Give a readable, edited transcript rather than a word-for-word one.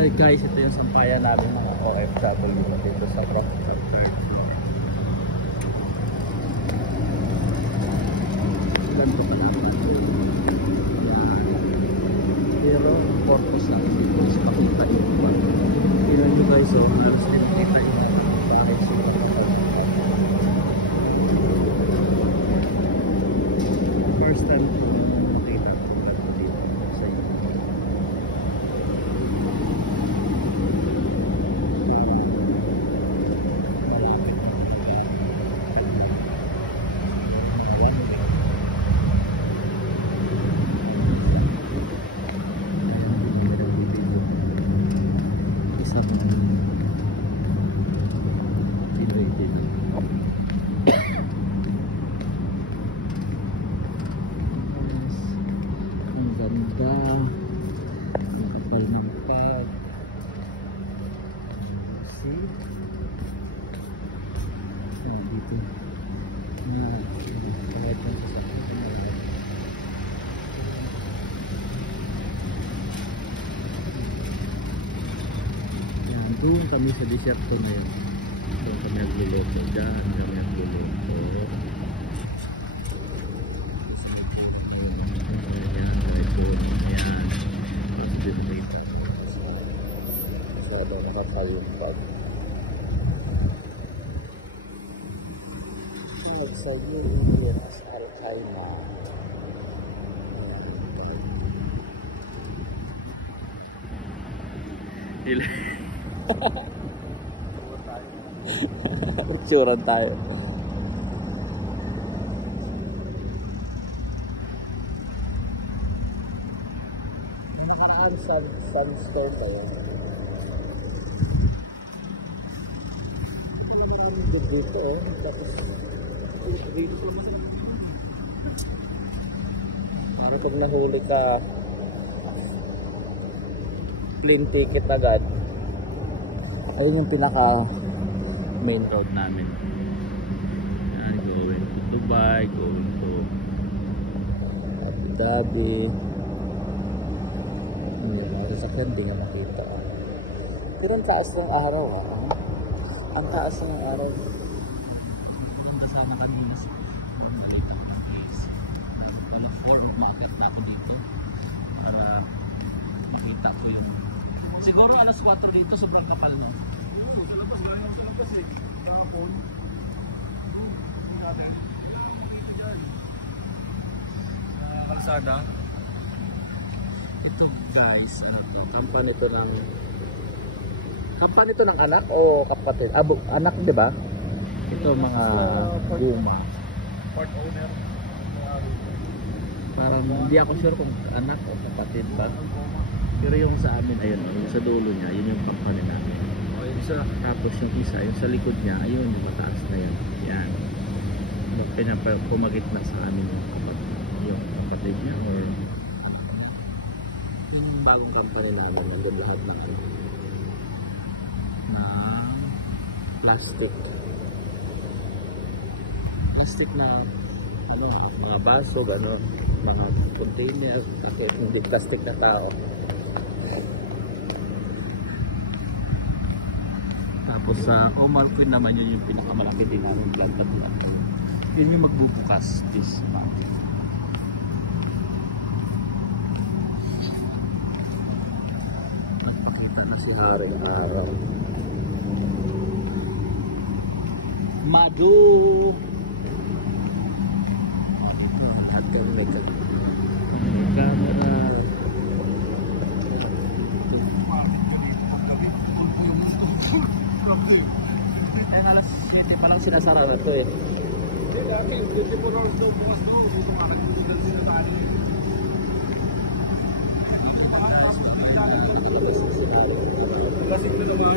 Ay guys, ito yung sampayan namin mga OFW dito sa Tropical Park. Ilan pa pala mga ito? Pero purpose lang dito sa pakita yung iba. Tingnan nyo guys, so halos din nakita yung bakit sila. First time ko nakita ko dito sa inyo. Doon kami sa desierto na yun. Doon kami nagluluto. Diyan kami nagluluto. Ayan, right doon. Ayan. Tapos dito dito. Masyado nakakalupad. Kahit sa Yurin, sa Al-Qaima. Picturean tayo. Nakaraan sandstone tayo. Dito oh. Tapos dito ano pag nahuli ka plane ticket agad. Ayun yung pinaka main road namin. Yan, going to Dubai, going to Abu Dhabi. Ang sasakyan di nga makita. Pero ang taas ng araw ha. Ang taas ng araw. Nung kasama kami sa nakita ko ng place. Ano form umakit na ako dito para makita ko yung siguro alas 4 dito sobrang kapal no. Kalsada. Ito guys, kampanya ito ng anak o kapatid? Anak 'di ba? Ito mga guma. Part owner. Parang hindi ako sure kung anak o kapatid ba. Pero yung sa amin ayun, yung sa dulo niya, yun yung kampanya namin. Tapos yung isa, yung sa likod niya, ayun yung mataas na yan. Yan. Pumagit na sa amin yung kapatid niya or yung bagong company namin, nandun lahat na plastic na ano, mga baso, gano'n, mga container, kasi hindi plastic na tao. Tapos sa Omar Queen naman yun yung pinakamalaki din namin planta doon. Yun yung magbubukas this month. Nagpakita na si Haring Araw. Madu! At yung camera. Eh, alas 7 pa lang sinasara na ito eh. Dati, 24 hours daw bukas daw. Dito makakita sila sa akin. Lasing na naman.